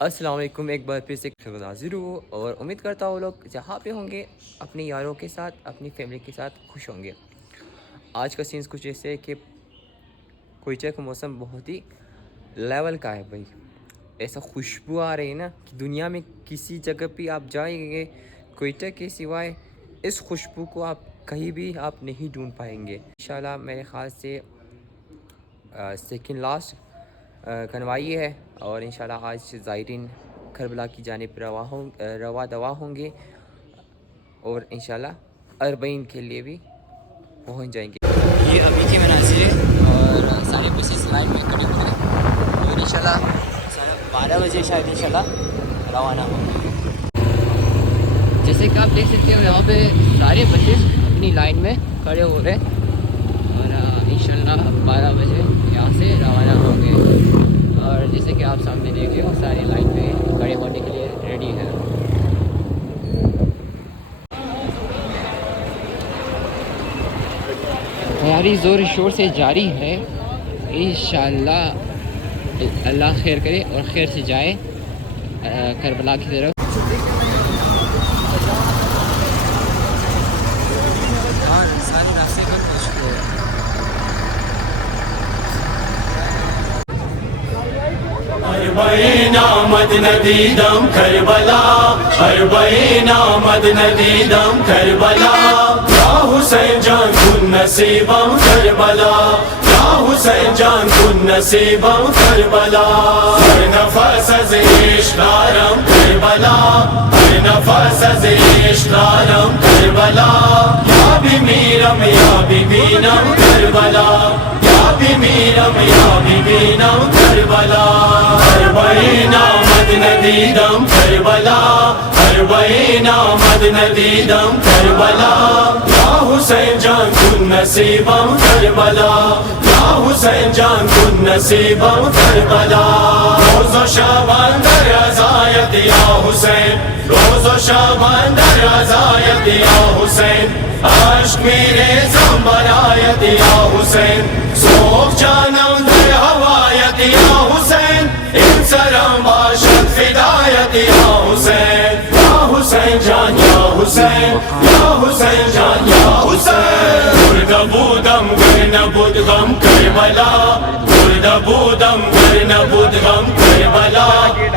السلام علیکم، ایک بار پھر سے حاضر ہوں اور امید کرتا ہوں لوگ جہاں پہ ہوں گے اپنے یاروں کے ساتھ اپنی فیملی کے ساتھ خوش ہوں گے۔ آج کا سینس کچھ ایسے ہے کہ کوئٹہ کا موسم بہت ہی لیول کا ہے بھائی، ایسا خوشبو آ رہی ہے نا کہ دنیا میں کسی جگہ پہ آپ جائیں گے کوئٹہ کے سوائے اس خوشبو کو آپ کہیں بھی آپ نہیں ڈھونڈ پائیں گے۔ انشاءاللہ میرے خیال سے سیکنڈ لاسٹ کنوائی ہے اور انشاءاللہ آج زائرین کربلا کی جانب روا دوا ہوں گے اور انشاءاللہ اربعین کے لیے بھی پہنچ جائیں گے۔ یہ ابھی کے مناظر ہے اور سارے بسیز لائن میں کھڑے ہوئے ہیں اور انشاءاللہ 12 بجے شاید انشاءاللہ روانہ ہوں گے۔ جیسے کہ آپ دیکھ سکتے ہو یہاں پہ سارے بسیز اپنی لائن میں کھڑے ہو رہے ہیں اور انشاءاللہ 12 بجے یہاں سے روانہ ہوں گے۔ اور جیسے کہ آپ سامنے دیکھیں وہ ساری لائن پہ کھڑے ہونے کے لیے ریڈی ہے۔ تیاری زور شور سے جاری ہے، انشاءاللہ اللہ خیر کرے اور خیر سے جائے کربلا کی طرف۔ اور سارے راستے پر پہنچ گئے۔ اربعین آمد ندیدم کربلا، اربعین آمد ندیدم کربلا، یا حسین جان کن نصیبم کربلا، یا حسین جان کن نصیبم کربلا، ہر نفس از عشق دارم کربلا، ہر نفس از عشق دارم کربلا، یا بمیرم یا ببینم کربلا، یا بمیرم یا ببینم کربلا، اربعین آمد ندیدم کربلا، اربعین آمد ندیدم کربلا، یا حسین جان کن نصیبم کربلا، یا حسین جان کن نصیبم کربلا، روز و شب اندر رضایت یا حسین، روز و شب اندر رضایت یا حسین، عشق میریزم برایت یا حسین، سوخ جانم در هوایت یا حسین، این سرم باشد فدایت یا حسین، یا حسین جان یا حسین، یا حسین جان یا حسین، مرده بودم گر نبود غم کربلا، مرده بودم گر نبود غم کربلا،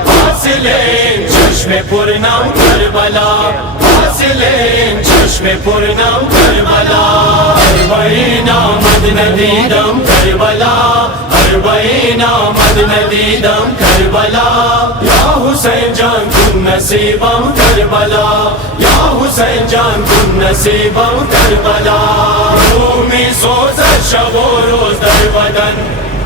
حاصل این چشم پرنم کربلا، حاصل این چشم پرنم کربلا، اربعین آمد ندیدم کربلا، اربعین آمد ندیدم کربلا، یا حسین جان کن نصیبم کربلا، یا حسین جان کن نصیبم کربلا، روح می سوزد شب و روز در بدن،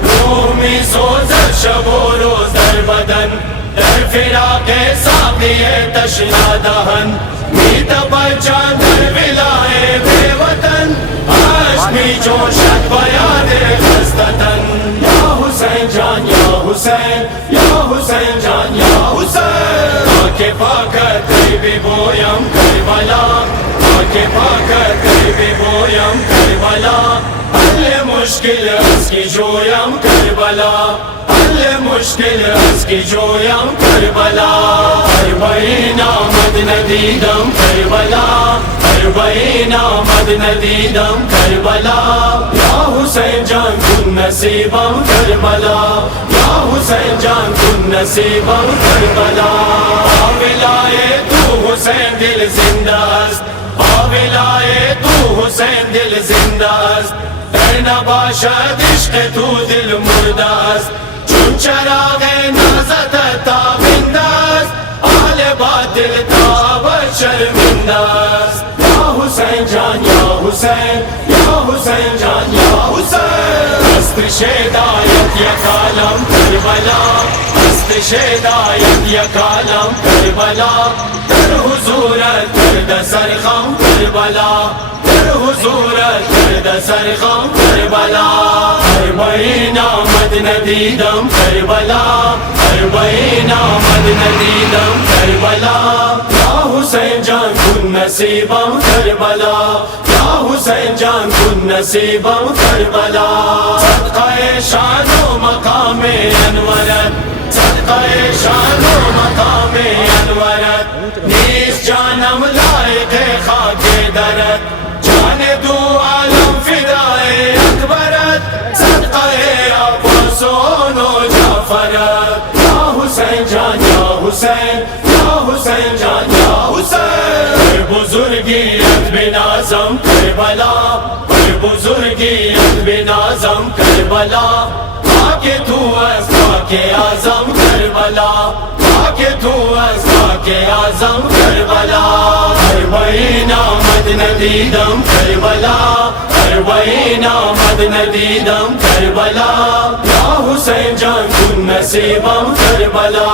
روح می سوزد شب و روز در بدن، در فراق ساقی تشنا دهن، می تپد جان در ولای بی وطن، عشق می جوشد بیاد خستتن، یا حسین جان یا حسین، یا حسین جان یا حسین، آنکه پاکت بی بویم کربلا، آنکه پاکت بی بویم کربلا، حل مشکل از کی جویم کربلا، حل مشکل از کی جویم کربلا، اربعین آمد ندیدم کربلا، اربعین آمد ندیدم کربلا، یا حسین جان کن نصیبم کربلا، یا حسین جان کن نصیبم کربلا، آولائے تو حسین دل زندہ است، آولائے تو حسین دل زندہ است، در نباشد عشق تو دل مرده است، چون چراغ نازت تابنده است، آل باطل تابد شرمنده است، یا حسین جان یا حسین، یا حسین جان یا حسین، هست شهدایت یک عالم کربلا، هست شهدایت یک عالم کربلا، در حضورت کرده سرخم کربلا، در حضورت کرده سرخم کربلا، اربعین آمد ندیدم کربلا، اربعین آمد ندیدم کربلا، یا حسین جان کن نصیبم کربلا، یا حسین جان کن نصیبم کربلا، صدقہ شان و مقام انورت، صدقہ شان و حسین جان یا حسین یا حسین جان یا حسین بزرگیت بنازم کربلا بزرگیت بنازم کربلا آکے تو از خاک اعظم کربلا آکے تو از خاک اعظم کربلا اربعین آمد ندیدم کربلا اربعین آمد ندیدم کربلا یا حسین جان کن نصیبم کربلا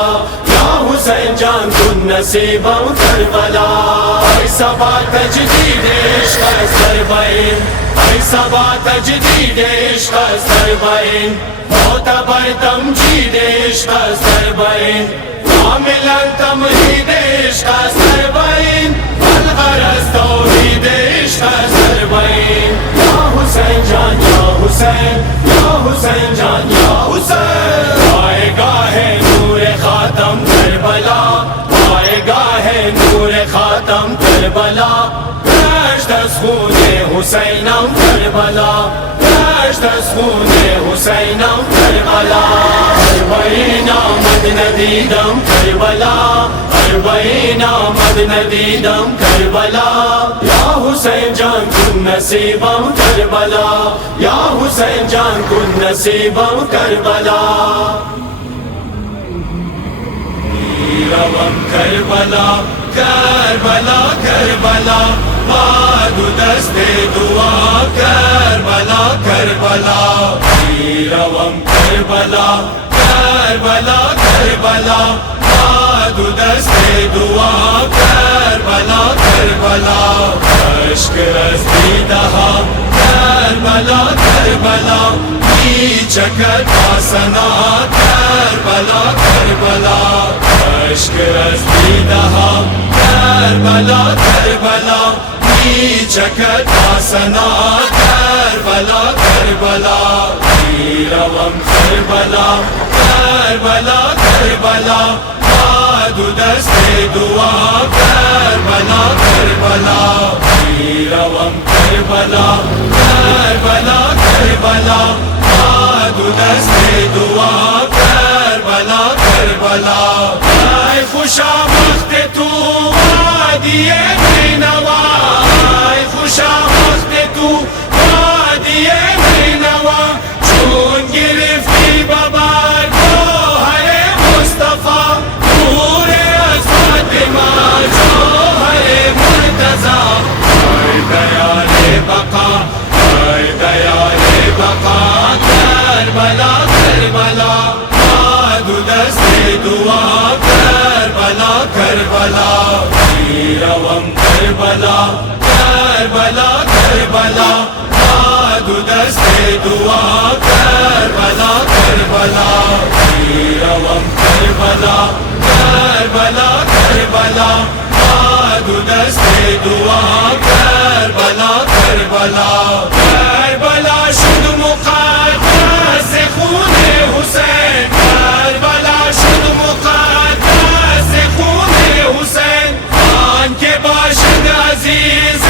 یا حسین جان کن نصیبم کربلا ایسا با تجدید عشق از اربعین ایسا با تجدید عشق از اربعین معتبر تمجید عشق از اربعین کاملا تمهید عشق از اربعین الغرض توحید عشق از اربعین یا حسین جان یا حسین یا حسین جان یا حسین پائے ہے نور خاتم کربلا پائے نور خاتم کربلا گشت از خون حسینم کربلا گشت از خون حسینم کربلا اربعین آمد ندیدم کربلا اربعین آمد ندیدم کربلا یا حسین جان کن نصیبم کربلا یا حسین جان کن نصیبم کربلا روم کربلا کربلا کربلا باد دست دعا کربلا کربلا روم کربلا کربلا کربلا باد دست دعا کربلا کربلا اشک از دیدہ کربلا کربلا چکت آسنا کربلا کربلا اشک از دیدہ کربلا کربلا چکت آسنا کربلا کربلا روم کربلا کربلا کربلا باد دست دعا کربلا کربلا روم کربلا کربلا کربلا باد دست دعا کربلا کربلا اے خوشا وقت تو وادی بینوا اے خوشا وقت تو وادی بینوا چون گرفتی ببر گوہر مصطفیٰ نور از فاطمہ جوہر مرتضی اے دیار بقا اے دیار بقا کربلا کربلا باد دست دعا کربلا کربلا روم کربلا کربلا کربلا باد دست دعا کربلا کربلا روم کربلا کربلا کربلا باد دست دعا کربلا کربلا کربلا شد مقدس خون حسین کربلا شد مقدس خون حسین آن که باشد عزیز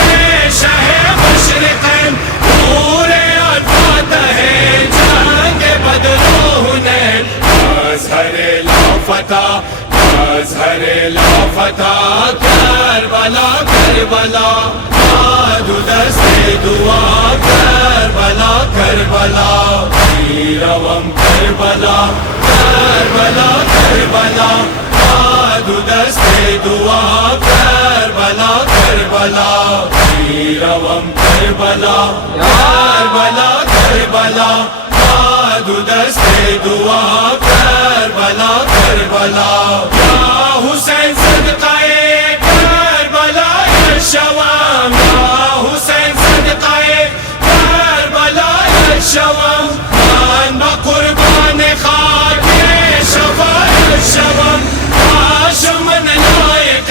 شه مشرقین نور الفاتح جنگ بدر و حنین مظهر لافتہ مظهر لافتہ کربلا کربلا باد دست دعا کربلا کربلا روم کربلا کربلا کربلا باد دست دعا کربلا کربلا روم کربلا کربلا کربلا باد دست دعا کربلا کربلا یا حسین صدقہ کربلا شوام یا حسین صدقہ کربلا شوام من با قربان خاک شفاعت شوام کاش من لائق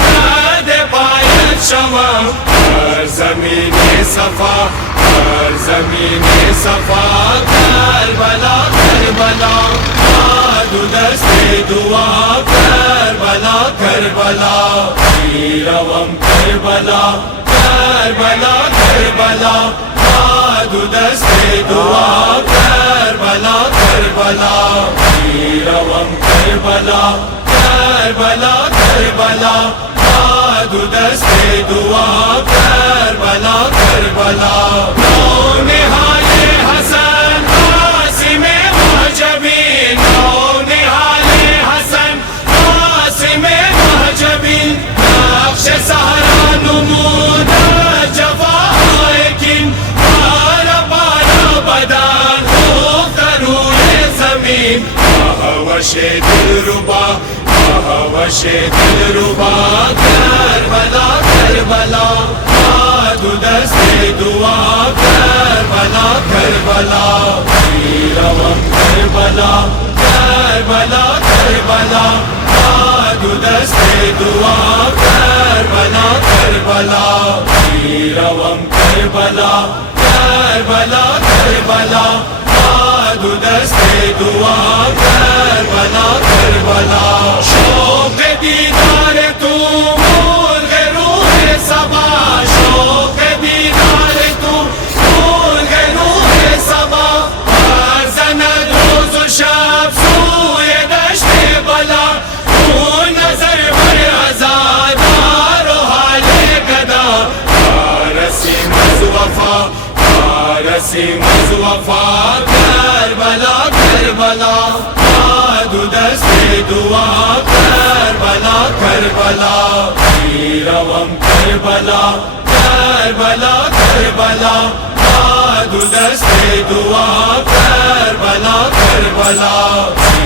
قد پایت شوام ہر زمین صفا ہر زمین صفا کربلا کربلا باد دست دعا کربلا کربلا روم کربلا کربلا کربلا باد دست دعا کربلا کربلا کربلا ویروم کربلا کربلا کربلا داد دست دعا کربلا کربلا نو نہال حسن قاسم محجبین نو نہال حسن قاسم محجبین نقش صحرا نمود جفاهای کین پارا پارا بدن خفت روی زمین آهوش دلربا آهوش دلربا کربلا کربلا داد دست دعا کربلا کربلا ویروم کربلا کربلا کربلا داد دست دعا کربلا کربلا ویروم کربلا کربلا کربلا داد دست دعا کربلا کربلا شوق دیدار تو مرغ روح صبا شوق دیدار تو مرغ روح صبا برزند روز و شب سوی دشت بلا تو نظر بر عزادار و حال گدا رسیم از وفا رسیم از وفا کربلا کربلا داد دست دعا کربلا کربلا ویروم کربلا کربلا کربلا داد دست دعا کربلا کربلا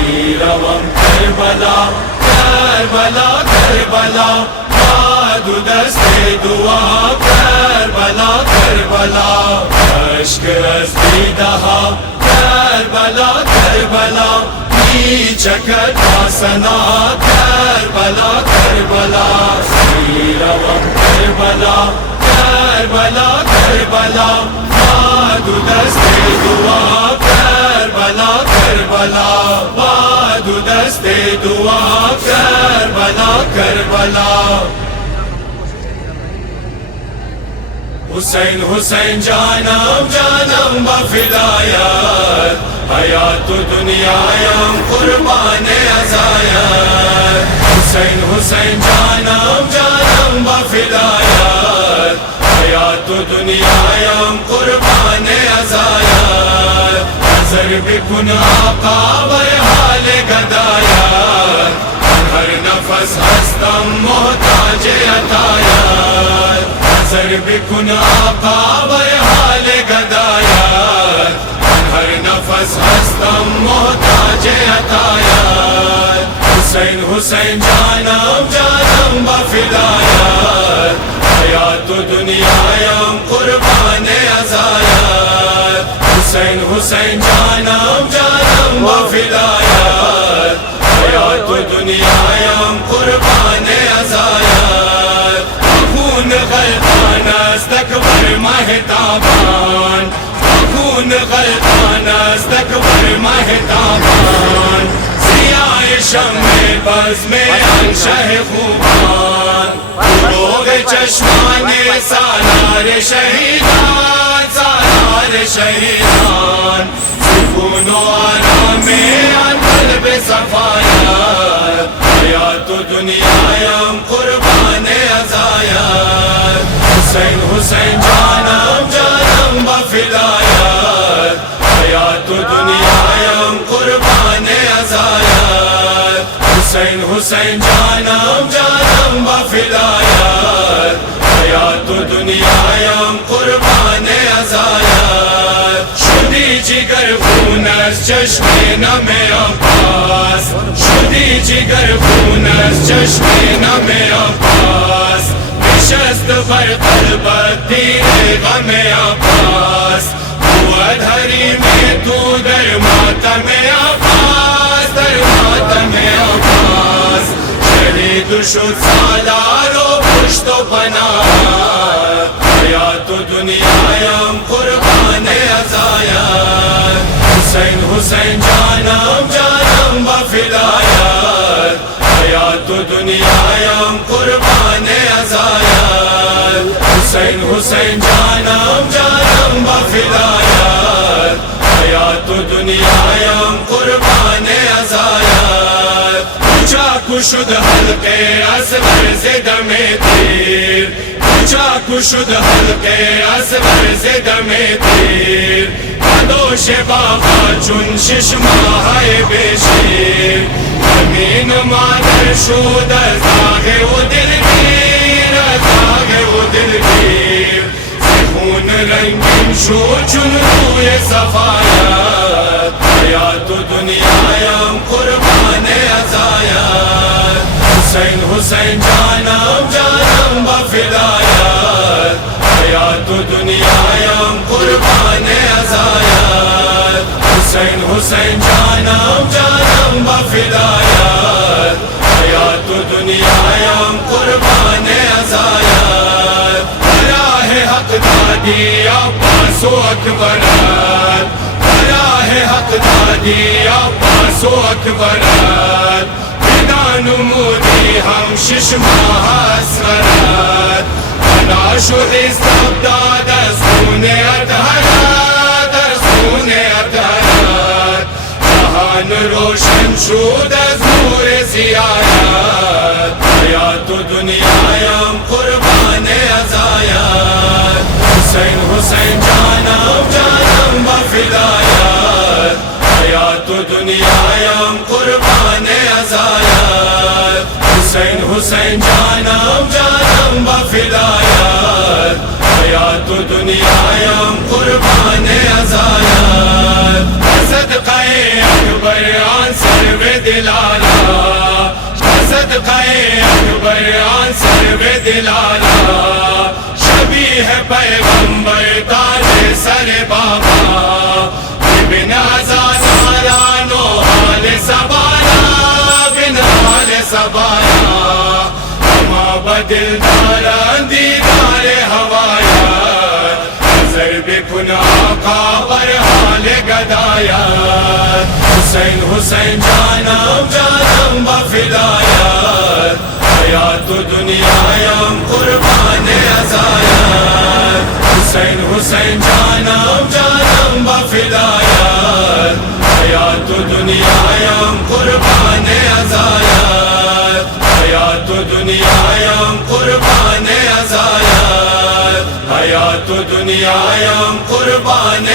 ویروم کربلا کربلا کربلا داد دست دعا کربلا کربلا اشک از دیده ها کربلا کربلا می چکد آسنا کربلا کربلا ویروم کربلا کربلا کربلا داد دست دعا کربلا کربلا داد دست دعا کربلا کربلا حسین حسین جانم جانم با فدایت حیات و دنیایم قربان عزایت حسین حسین جانم جانم با فدایت حیات و دنیایم قربان عزایت نظر بکن آقا بر حال گدایت ہر نفس هستم محتاج عطایت نظر بکن آقا بر حال گدایت ہر نفس هستم محتاج عطایت حسین حسین جانم جانم با فدایت حیات و دنیایم قربان عزایت حسین حسین جانم جانم با فدایت حیات و دنیایم قربان عزایت خون غلطان است اکبر مهتابان خون غلطان است اکبر مهتابان ضیاء شمع بزم انشه خوبان فروغ چشمان سالار شهیدان سالار شهیدان سکون و آرام آن قلب صفایت حیات و دنیایم قربان عزایت حسین حسین جانم جانم با فدایت حیات و دنیایم قربان عزایت حسین حسین جانم جانم با فدایت حیات و دنیایم قربان عزایت شدی جگر خون از چشم نم عباس شدی جگر خون از چشم نم عباس نشست بر قلبت تیر غم عباس بود حریم تو در ماتم عباس در ماتم عباس شهید و شد سالار و پشت و پناه حیات و دنیایم قربان عزایت حسین حسین جانم جانم با فدایت حیات و دنیایم قربان عزایت حسین حسین جانم جانم با فدایت حیات و دنیایم قربان کشد حلقه اصغر ز دم تیر کوچا کشد حلقه اصغر ز دم تیر دوش بابا چون 6 ماه بشیر زمین مادر شد از داغ و دلگیر از داغ و دلگیر خون رنگین شد چون روی صفایت حیات و دنیایم قربان ازایت حسین حسین جانم جانم با فدایت حیات و دنیایم قربان ازایت حسین حسین جانم جانم با فدایت حیات و دنیایم قربان ازایت راہ حق دادی عباس و اکبرت راہ حق دادی عباس و اکبرت فدا نمودی هم 6 ماه اصغرت فدا شد استبداد از خون اطهرت از خون اطهرت جهان روشن شد از نور زیارت حیات و دنیایم قربان ازایت حسین حسین جانم جانم با فدایت حیات و دنیایم قربان ازایت حسین حسین جانم جانم با فدایت حیات و دنیایم قربان ازایت صدقہ اکبر آن سر دلالا صدقہ اکبر آن سر دلالا شبیہ پیغمبر تاج سر بابا بن آزاداران و حال سبایا بن حال سبایا ہما بدلداران دیدار ہوایات نظر بکن آقا بر حال گدایات حسین حسین جانم جانم با فدایت حیات و دنیایم قربان ازایت حسین حسین جانم جانم با فدایت حیات و دنیایم قربان ازایت حیات و دنیایم قربان ازایت حیات و دنیایم قربان